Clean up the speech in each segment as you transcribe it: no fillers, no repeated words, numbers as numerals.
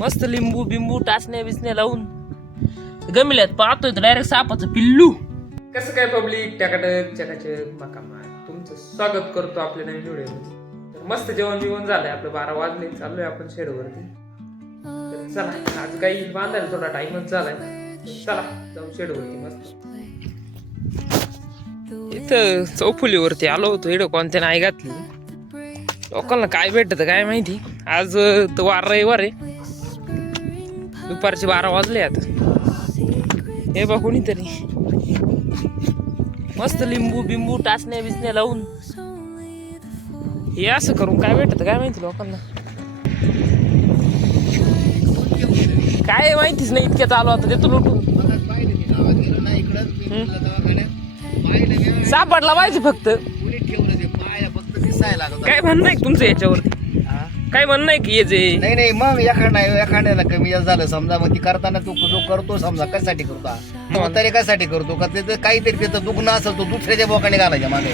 मस्त लिंबू बिंबू टाचण्या बिचण्या लावून गमिल्यात पाहतोय तर डायरेक्ट सापाचं पिल्लू. कसं काय पब्लिक टकाटक चकाचक मकामा तुमचं स्वागत करतो आपल्या नवीन व्हिडिओमध्ये. तर मस्त जेवण बिवण झालंय आपलं, 12 वाजले, चाललोय आपण शेडवरती. तर चला आज काही बांधायला थोडा टाइमच झालाय, चला जाऊ शेडवरती. मस्त इथं चौफुलीवरती आलो होतो, इकडं कोणत्या नाही घातली. लोकांना काय भेटत काय माहिती. आज तर वार रविवार आहे, दुपारचे 12 वाजले. आता हे बघ कोणीतरी मस्त लिंबू बिंबू टाचण्या बिचण्या लावून हे असं करून काय भेटत काय माहिती लोकांना. काय माहितीच नाही, इतक्यात आलो आता देतो लुटून. सापडला पाहिजे फक्त. काय म्हणणं आहे तुमचं याच्यावरती? काय म्हणणं आहे की हे जे नाही मग एखाद्याला कमी जास्त झालं समजा, मग ती करताना तू जो करतो समजा कशासाठी करतो, मग तरी कशासाठी करतो का त्याचं काहीतरी त्याचं दुखणं असेल तो दुसऱ्याच्या बोकाने घालायच्या मागे.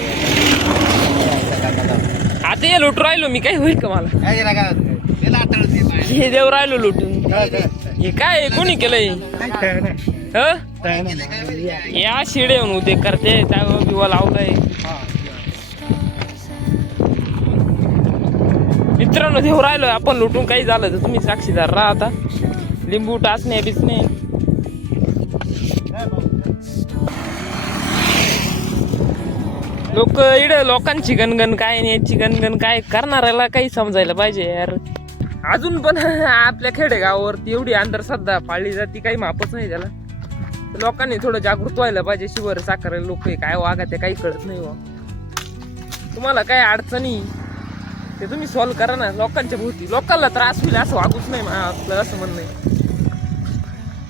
आता हे लुटू राहिलो मी, काय होईल का मला? हे देव राहिलो लुटून. हे काय कोणी केलंय? या शिडे म्हणून उद्योग करते बिवा लावलाय. मित्रांनो देव राहिलो आपण लुटून, काही झालं तर तुम्ही साक्षीदार राहा. आता लिंबू टाचणे बिचणे लोक इकडे लोकांची गणगण काय आणि याची गणगण काय करणाऱ्याला काही समजायला पाहिजे यार. अजून पण आपल्या खेडेगावावरती एवढी अंधश्रद्धा पाळली जाते, काही मापच नाही त्याला. लोकांनी थोडं जागृत व्हायला पाहिजे. शिवर साखर लोक काय वागत आहे काही कळत नाही. तुम्हाला काय अडचणी ते तुम्ही सॉल्व्ह करा ना लोकांच्या भोवती. लोकांना त्रास होईल असं वागूच नाही आपलं, असं म्हणणं आहे.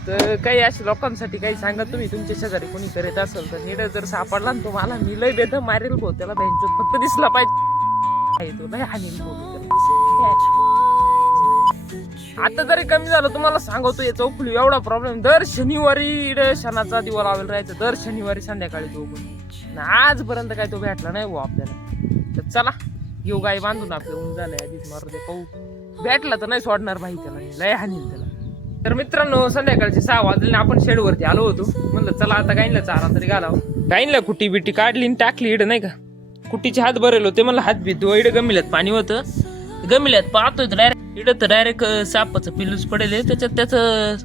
तर काही असे लोकांसाठी काही सांगा तुम्ही. तुमच्या शेजारी कोणी करत असेल तर नीट जर सापडला ना तुम्हाला, मी लय बेद मारेल भाऊ त्याला. बँचोत फक्त दिसला पाहिजे तो लय हानील आता जरी कमी झालं तुम्हाला सांगतो. या चौफुली एवढा प्रॉब्लेम, दर शनिवारी शनाचा दिवा लावेल राहायचं, दर शनिवारी संध्याकाळी तो पण. आजपर्यंत काय तो भेटला नाही भाऊ आपल्याला. तर चला घेऊ गाय बांधून, आपलं ऊन झालंय आधीच मारू दे पाहू. भेटला तर नाही सोडणार भाई त्याला, लय हानील त्याला. तर मित्रांनो संध्याकाळचे 6 वाजले, आपण शेडवरती आलो होतो. म्हणलं चला आता गाईंला चारा तरी घालावं. गाईंला कुटी बिटी काढली आणि टाकली इकडं नाही का. कुटीचे हात भरेल होते, मला हात बीत इकडे गमिल्यात पाणी होतं. गमिल्यात पाहतोय तर डायरेक्ट इकडं तर डायरेक्ट सापाचं पिल्लूच पडेल. त्याच्यात त्याचं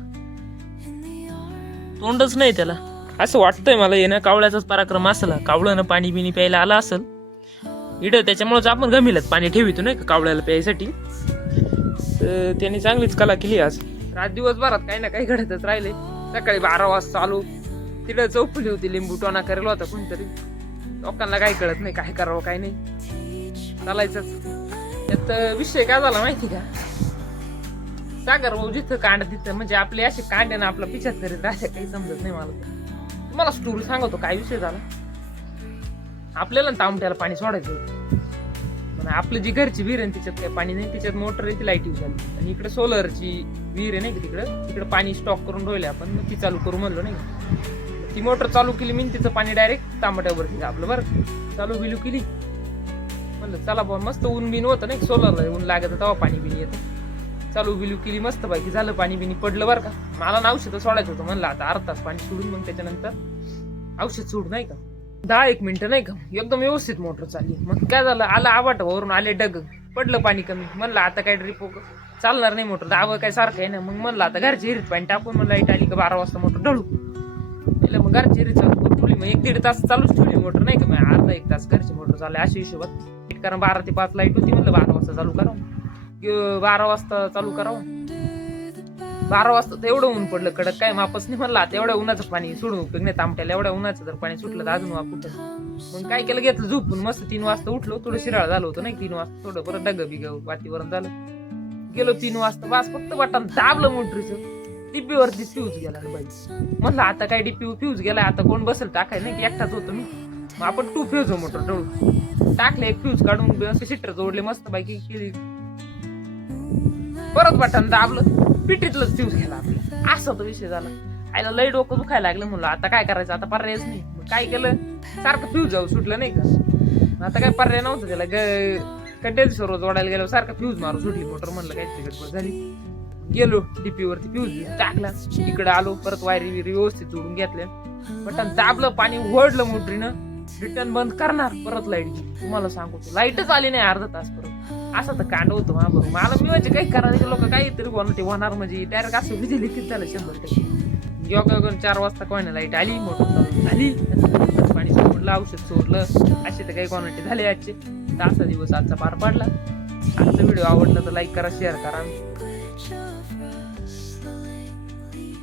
तोंडच नाही त्याला. असं वाटतंय मला ये ना कावळ्याचाच पराक्रम असला. कावळ्यानं पाणी बिणी प्यायला आला असेल इकडं, त्याच्यामुळेच आपण गमिल्यात पाणी ठेवितो नाही का कावळ्याला प्यायसाठी. तर त्याने चांगलीच कला केली आज. रात दिवसभरात काही ना काही घडतच राहिले. सकाळी 12 वाजता चालू तिकडे चौफुली होती, लिंबू टोना करेल होता कोणतरी. लोकांना काही कळत नाही काय करावं काय नाही, चालायचंच. त्यात विषय काय झाला माहिती का, सागर भाऊ जिथं कांड तिथं म्हणजे आपले असे कांडे ना आपला पिछात करीत राहते, काही समजत नाही मला. तुम्हाला स्टोरी सांगतो काय विषय झाला. आपल्याला तामट्याला पाणी सोडायचं होतं. आपली जी घरची विहीर आहे तिच्यात काही पाणी नाही, तिच्यात मोटर आहे ती लाईट यूज झाली. आणि इकडे सोलरची विहीर आहे नाही का, तिकडे पाणी स्टॉक करून ठेवले आपण. मग ती चालू करू म्हणलो नाही का, ती मोटर चालू केली मी, तिचं पाणी डायरेक्ट तांबट्यावरती आपलं बरं. चालू बिलू केली, म्हणलं चला बा मस्त ऊन बिन होतं नाही, सोलरला ऊन लागत तेव्हा पाणी बिनी येतं. चालू बिलू केली मस्त पैकी, झालं पाणी बिनी पडलं बरं का. मला ना औषध सोडायचं होतं, म्हणलं आता अर्धा तास पाणी सोडून मग त्याच्यानंतर औषध सोड नाही का. 10-1 मिनिटं नाही का एकदम व्यवस्थित मोटर चालली. मग काय झालं, आलं आवाट वरून आले डग, पडलं पाणी कमी. म्हणलं आता काय ड्रिप चालणार नाही मोटर, दावं काय सारखं आहे ना. मग म्हणलं आता घरची हिरीत पाणी टाकून, मग लाईट आली का 12 वाजता मोटर ढळू. मग घरची हिरीत चालू करून ठेवली. मग 1-1.5 तास चालूच ठेवली मोटर नाही का. मग अर्धा-1 तास घरची मोटर चालली अशा हिशोबात. कारण 12 ते 5 लाईट होती. म्हणलं 12 वाजता चालू करावं, 12 वाजता चालू करावं. 12 वाजता तर एवढं ऊन पडलं कडक, काय मापच नाही. म्हणलं आता एवढ्या उन्हाचं पाणी सोडून उपयोग नाही तामट्याला. एवढ्या उन्हाचं जर पाणी सुटलं तर अजून वापरत. मग काय केलं, घेतलं झोपून मस्त. 3 वाजता उठलो, थोडं शिराळ झालं होतं नाही. 3 वाजता थोडं परत डग बिग वातीवरण झालं. गेलो 3 वाजता, बस फक्त बटन दाबलं मोटरीचं, डिप्पीवरती फ्यूज गेला बाई. म्हणलं आता काय डिप्पी फ्यूज गेला, आता कोण बसेल टाकाय नाही, एकटाच होतो मी. मग आपण 2 फ्यूज मोटर डळू टाकले, 1 फ्यूज काढून सिस्टर जोडले मस्त बाईकी केली. परत बटन दाबलं, पिटीतलंच फ्यूज गेला आपला. असा तो विषय झाला. आईला लई डोकं दुखायला लागलं. म्हणलं आता काय करायचं, आता पर्यायच नाही. मग काय केलं, सारखं फ्यूज जाऊ सुटलं नाही का. आता काय पर्याय नव्हतं त्याला. कंडेन्सर जोडायला गेल्यावर सारखं फ्यूज मारू सुटली मोटर. म्हणलं काय गडबड झाली. गेलो डीपीवरती फ्यूज टाकला, इकडे आलो, परत वायरी विरी व्यवस्थित जोडून घेतल्या, बटन दाबलं, पाणी ओढलं मोटरीनं, रिटर्न बंद करणार, परत लाईट गेली. तुम्हाला सांगतो लाईटच आली नाही अर्धा तास परत. असं तर कांड होतं बरोबर. मला मी म्हणजे काही करायचं लोक काहीतरी होणार म्हणजे डायरेक्ट असं विजेली किती झालं 100%. योगा 4 वाजता कोणाला लाईट आली, मोटर चालू झाली, पाणी सोडलं, औषध सोडलं, असे तर काही क्वांटिटी झाले आजचे. तर असा दिवस आजचा पार पडला. आजचा व्हिडिओ आवडला तर लाईक करा, शेअर करा.